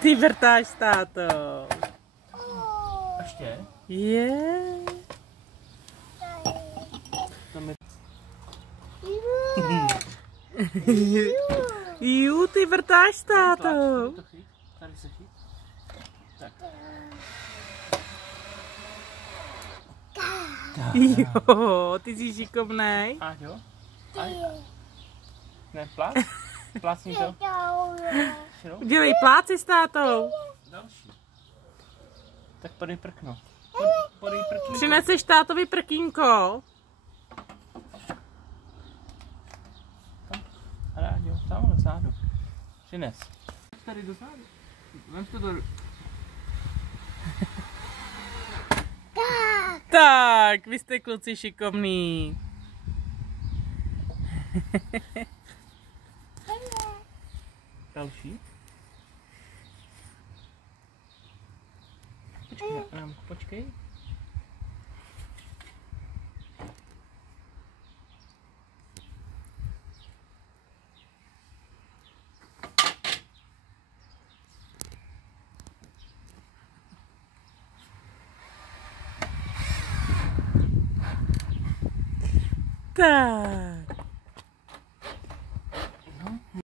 Ty vrtáš, táto. Ještě? Je. Jú, ty vrtáš, táto. Tady se chyt. Tak. Jo, ty jsi šikovnej. Áďo? Ne, plác? Plácni to. Udělej pláci s tátou. Další. Tak podej prkno. Podej prkno. Přineseš tátovi prkínko. Rádio, tam vzadu. Přines. Tady do zádu. Vem to do... Tak, vy jste kluci šikovný. Další. Počkej, počkej. Tak.